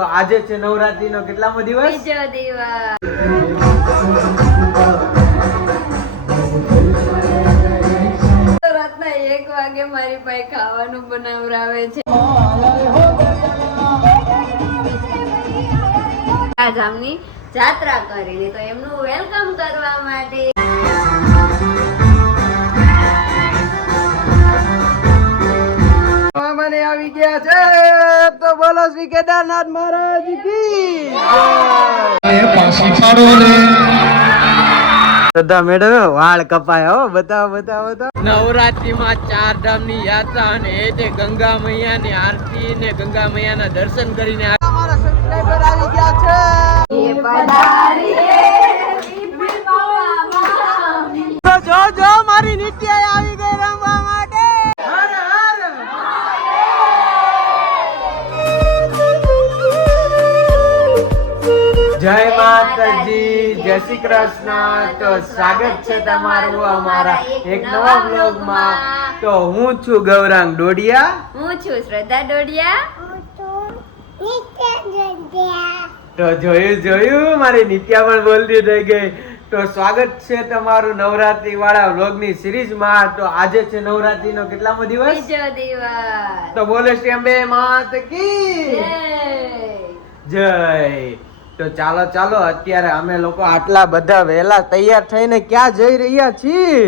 તો આજે છે નવરાત્રી નો કેટલામો દિવસ? બીજો દિવસ. રાતના 1 વાગે મારી પાસે ખાવાનું બનાવરાવે છે. ગામની જાત્રા કરીને તો એમનું વેલકમ કરવા માટે મને આવી ગયા છે તો બોલો શ્રી કેદારનાથ મહારાજ કી શ્રદ્ધા મેડમ વાળ કપાય હો. બતાવો બતાવો તો નવરાત્રી માં 4 ધામ ની યાત્રા અને એ તે ગંગા મૈયા ની આરતી ને ગંગા મૈયા ના દર્શન કરીને અમારા સબસ્ક્રાઇબર આવી ગયા છે. જો જો મારી નિત્ય આવી ગઈ રમવા માટે. હર હર જય માતાજી, જય શ્રી કૃષ્ણ. તો સ્વાગત છે તમારું અમારા એક નવા બ્લોગ માં. તો હું છું ગૌરાંગ ડોડિયા. હું છું શ્રદ્ધા ડોડિયા. તો જોયું મારી નિત્યા પણ બોલતી થઈ ગઈ. તો સ્વાગત છે તમારું નવરાત્રી વાળા વ્લોગ ની સિરીઝ માં. તો આજે છે નવરાત્રી નો કેટલામો દિવસ? બીજો દિવસ. તો બોલે શ્રી અંબે માત કી જય. તો ચાલો ચાલો અત્યારે અમે લોકો આટલા બધા વહેલા તૈયાર થઈને ક્યાં જઈ રહ્યા છીએ?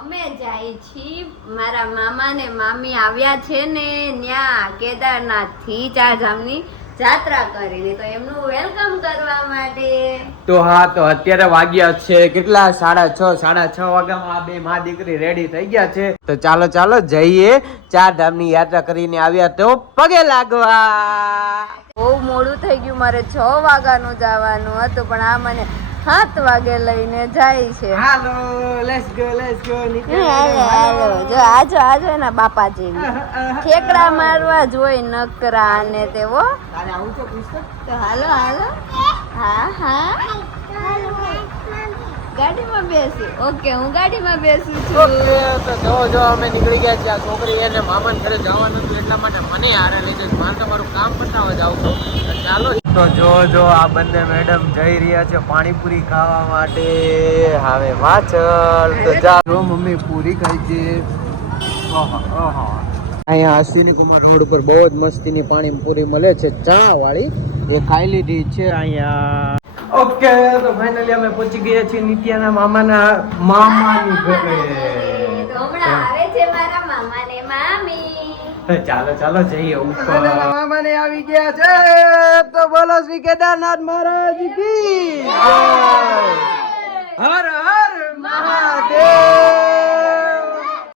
અમે જાય છીએ મારા મામા ને મામી આવ્યા છે ને ન્યા કેદારનાથ થી 4 ધામની જાત્રા કરીને તો એમનું વેલકમ કરવા માટે. તો હા, તો અત્યારે વાગ્યા છે કેટલા? 6:30 વાગ્યામાં આ બે માં દીકરી રેડી થઈ ગયા છે. તો ચાલો ચાલો જઈએ. 4 ધામની યાત્રા કરીને આવ્યા તો પગે લાગવા. બહુ મોડું થઈ ગયું, મારે 6 વાગ્યાનું જવાનું હતું પણ આ મને 7 વાગે લઈને જાય છે. હાલો લેટ્સ ગો જો આજો એના બાપા જેવી ઠેકડા મારવા જોઈ નકરા અને તેવો. તો હાલો હા ગાડીમાં બેસી. ઓકે, હું ગાડીમાં બેસું છું. તો જો અમે નીકળી ગયા છીએ. આ છોકરી એને મામાને ઘરે જવાનું હતું એટલા માટે મને હારે લઈ જશે. મારે તમારું કામ પતાવવા જાવ છો. ચાલો તો જો આ બંને મેડમ જઈ રહ્યા છે પાણીપુરી ખાવા માટે. હવે વાચલ તો જો મમ્મી પૂરી ખાઈ છે. અહીંયા અશ્વિની કુમાર રોડ ઉપર બહુ જ મસ્તીની પાણીપુરી મળે છે ચા વાળી. એ ખાઈ લીધી છે અહીંયા. ઓકે, તો ફાઇનલી અમે પહોંચી ગયા છીએ નિત્યાના મામાની ઘરે. તો હમણાં આવે છે મારા મામા ને મામી. ચાલો ચાલો જઈએ ઉપર. મામાને આવી ગયા છે તો બોલો શ્રી કેદારનાથ મહારાજ કી જય. હર હર મહાદેવ.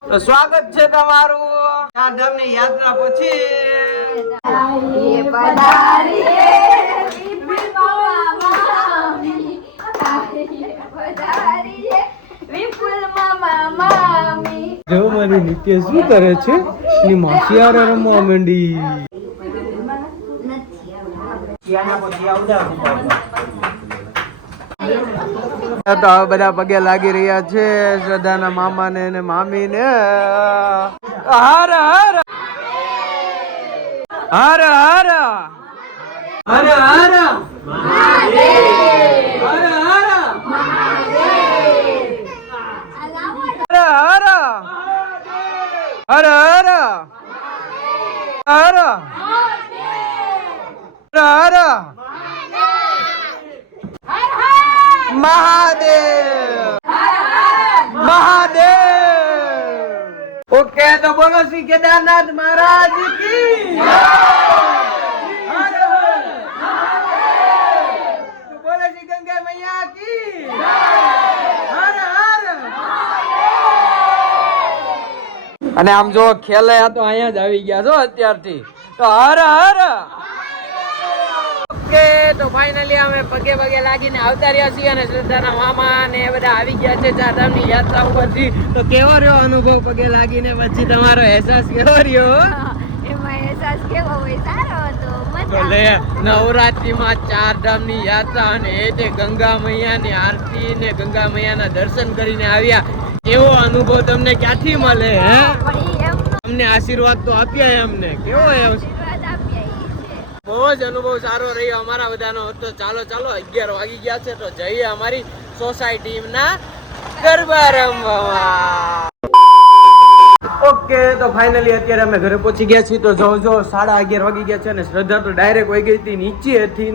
તો સ્વાગત છે તમારું 4 ધામની યાત્રા પછી. જો મારી નિત્ય શું કરે છે? એની માસી હારે રમવા માંડી. તો હવે બધા પગે લાગી રહ્યા છે શ્રદ્ધાના મામા ને અને મામી ને. હર હર હર હર હર હર હર હર હર મહાદેવ મહાદેવ. ઓકે, તો બોલો શ્રી કેદારનાથ મહારાજ કી જય. તો બોલો શ્રી ગંગા મૈયા કી જય. હર હર. અને આમ જો ખેલે તો અહીંયા જ આવી ગયા છો અત્યારથી. તો હર હર. ઓકે, તો ફાઇનલી અમે પગે લાગીને આવતા રહ્યા છીએ અને શ્રદ્ધાના મામા ને બધા આવી ગયા છે 4 ધામની યાત્રા ઉપરથી. તો કેવો રહ્યો અનુભવ પગે લાગીને પછી? તમારો અહેસાસ કેવો રહ્યો? એમાં અહેસાસ કેવો હોય? સારો હતો. તો લે નવરાત્રીમાં 4 ધામની યાત્રા અને એ તે ગંગા મૈયાની આરતી ને ગંગા મૈયાના દર્શન કરીને આવ્યા. એવો અનુભવ તમને ક્યાંથી મળે? હે, અમને આશીર્વાદ તો આપ્યા. એમને કેવો બહુ જ અનુભવ સારો રહ્યો અમારા બધાનો. તો ચાલો 11 વાગી ગયા છે તો જઈએ અમારી સોસાયટીના ગરબા રમવા. ઓકે, તો ફાઇનલી અત્યારે અમે ઘરે પહોંચી ગયા છીએ. તો જો 11:30 વાગી ગયા છે અને શ્રદ્ધા તો ડાયરેક્ટ વહી ગઈ હતી નીચેથી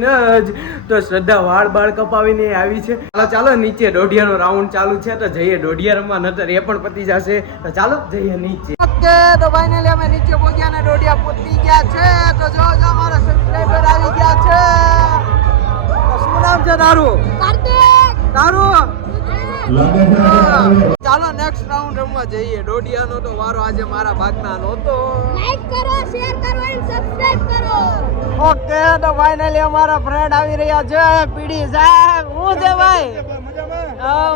જ. તો શ્રદ્ધા વાળ કપાવીને આવી છે. ચાલો નીચે દોઢિયાનો રાઉન્ડ ચાલુ છે તો જઈએ દોઢિયા રમવા, નતર એ પણ પતી જશે. તો ચાલો જઈએ નીચે. ઓકે, તો ફાઇનલી અમે નીચે પહોંચ્યા ને દોઢિયા પતી ગયા છે. તો જો મારા સબસ્ક્રાઇબર આવી ગયા છે. તો શું નામ છે તારું? કાર્તિક. તારું? ચાલો નેક્સ્ટ રાઉન્ડ રમવા જઈએ. દોઢિયાનો તો વારો આજે મારા ભાગના નહોતો. લાઈક કરો, શેર કરો અને સબસ્ક્રાઇબ કરો. ઓકે, તો ફાઇનલી અમારા ફ્રેન્ડ આવી રહ્યા છે. પીડી સાહેબ, હું છે ભાઈ?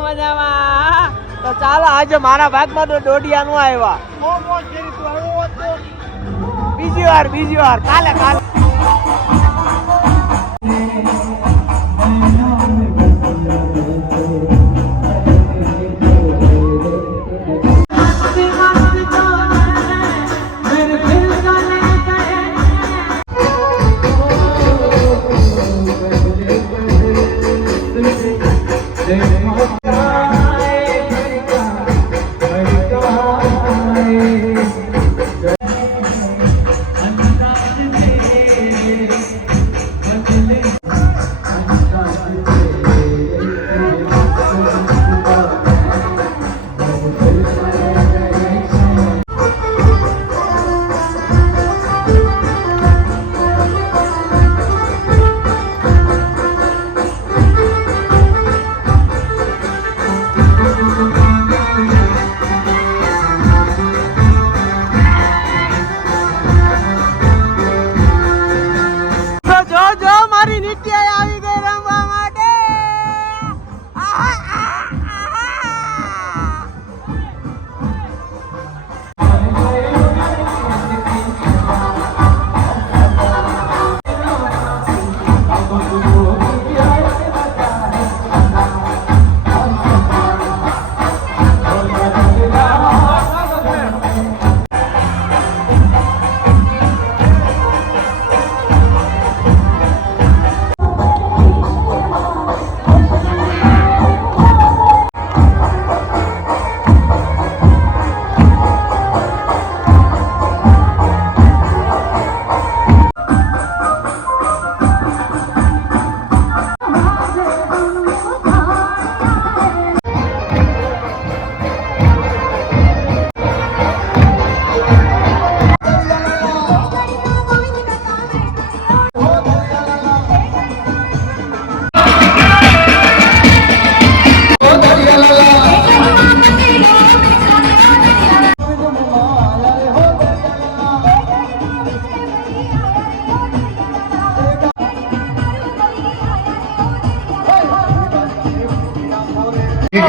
મજામાં. તો ચાલો આજે મારા ભાગમાં તો દોઢિયા નું આવ્યા. બીજી વાર કાલે.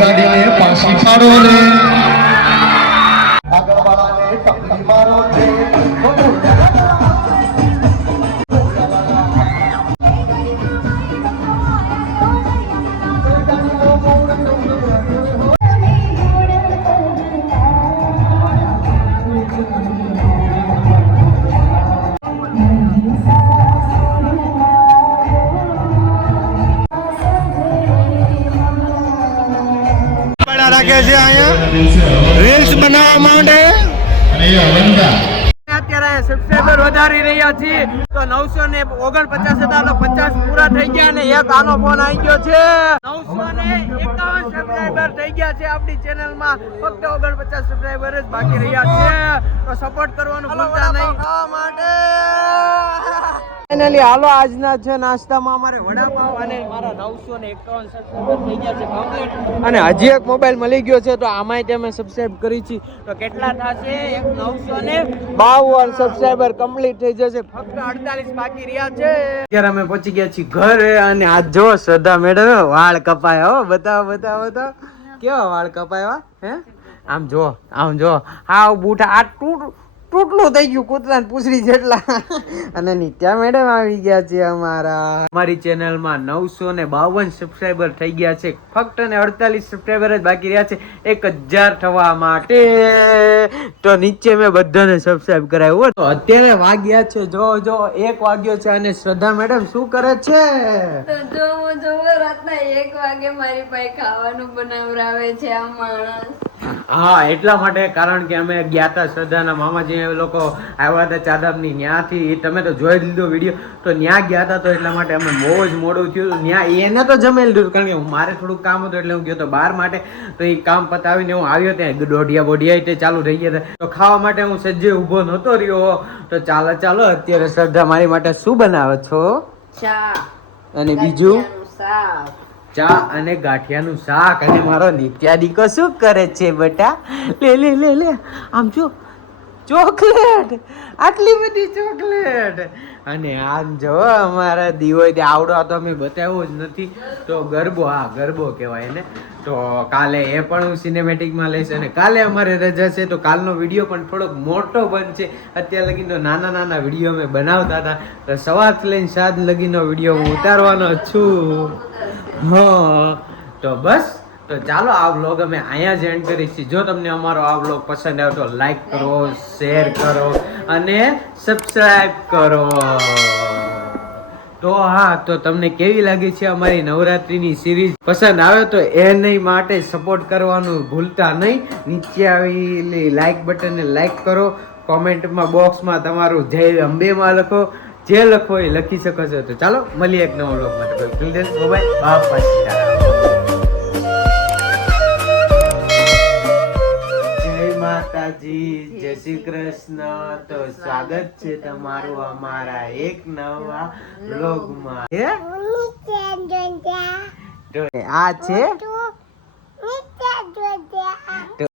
ગાડીને પાછી પાડો ને આગળવાળાને ટપલી મારો છે. રાખે છે અહીંયા રીલ્સ બનાવવા માટે. અત્યારે સબસ્ક્રાઇબર વધારી રહ્યા છીએ. તો 949 હતા તો 50 પૂરા થઈ ગયા અને એક આનો ફોન આવી ગયો છે. 951 સબસ્ક્રાઇબર થઈ ગયા છે આપણી ચેનલમાં. ફક્ત 49 સબસ્ક્રાઇબર જ બાકી રહ્યા છે. તો સપોર્ટ કરવાનું ભૂલતા નહીં. ફાઇનલી હાલો આજના છે નાસ્તામાં અમારે વડાપાવ અને મારા 951 સબસ્ક્રાઇબર થઈ ગયા છે કમ્પ્લીટ. અને હજી એક મોબાઈલ મળી ગયો છે તો આમાંય તમે સબસ્ક્રાઇબ કરી છે તો કેટલા થશે? એક 952 સબસ્ક્રાઇબર કમ્પ્લીટ થઈ જશે. ફક્ત 48 બાકી રહ્યા છે. અત્યારે અમે પહોંચી ગયા છીએ ઘરે અને આજ જો શ્રદ્ધા મેડમ વાળ કપાયા. હો બતાવો કેવા વાળ કપાયા હે? આમ જો હા બૂઠા આ તૂટલું થઈ ગયું કૂતરા પૂછડી જેટલા. અને નિત્યા મેડમ આવી ગયા છે અમારી ચેનલમાં 952 સબસ્ક્રાઇબર થઈ ગયા છે. ફક્ત અને 48 સબસ્ક્રાઇબર જ બાકી રહ્યા છે 1000 થવા માટે. તો નીચે મેં બધાને સબસ્ક્રાઇબ કરાવ્યું. તો અત્યારે વાગ્યા છે જો 1 વાગ્યો છે અને શ્રદ્ધા મેડમ શું કરે છે? તો જોવો રાતના 1 વાગે મારી પાસે ખાવાનું બનાવરાવે છે આ માણસ. હા, એટલા માટે કારણ કે અમે ગયા હતા શ્રદ્ધાના મામાજી એ લોકો આવ્યા હતા ચાદામની ન્યાથી. તમે તો જોઈ લીધો વિડીયો. તો ન્યા ગયા હતા તો એટલા માટે અમે બહુ જ મોડું થયું. ન્યા એને તો જમી લીધું કારણ કે મારે થોડુંક કામ હતું એટલે હું ગયો તો બહાર માટે. તો એ કામ પતાવીને હું આવ્યો ત્યાં દોઢિયા બોઢિયા તે ચાલુ થઈ ગયા હતા. તો ખાવા માટે હું સજ્જે ઊભો નહોતો રહ્યો. તો ચાલો અત્યારે શ્રદ્ધા મારી માટે શું બનાવો છો? ચા અને બીજું શાક. ચા અને ગાંઠિયાનું શાક. અને મારો નિત્યા દીકો શું કરે છે બેટા? લે આમ જો ચોકલેટ, આટલી બધી ચોકલેટ. અને આમ જો અમારા દીવો આવડો તો અમે બતાવ્યો જ નથી. તો ગરબો કહેવાય ને. તો કાલે એ પણ હું સિનેમેટિકમાં લઈશ. અને કાલે અમારે રજા છે તો કાલનો વિડીયો પણ થોડોક મોટો બનશે. અત્યાર લગી તો નાના વિડીયો અમે બનાવતા હતા. તો સવારથી લઈને સાંજ લગીનો વિડીયો હું ઉતારવાનો છું. હા, તો બસ. તો ચાલો આ વ્લોગ અમે અહીંયા જ એન્ડ કરીશું. જો તમને અમારો આ વ્લોગ પસંદ આવે તો લાઈક કરો, શેર કરો અને સબસ્ક્રાઇબ કરો. તો હા, તો તમને કેવી લાગી છે અમારી નવરાત્રીની સિરીઝ? પસંદ આવે તો એને માટે સપોર્ટ કરવાનું ભૂલતા નહીં. નીચે આવેલી લાઈક બટનને લાઈક કરો. કોમેન્ટમાં બોક્સમાં તમારું જય અંબેમાં લખો. જે લખો એ લખી શકો છો. તો ચાલો મળીએ એક નવો વ્લોગ માટે. બાપા માતાજી, જય શ્રી કૃષ્ણ. તો સ્વાગત છે તમારું અમારા એક નવા વ્લોગમાં. આ છે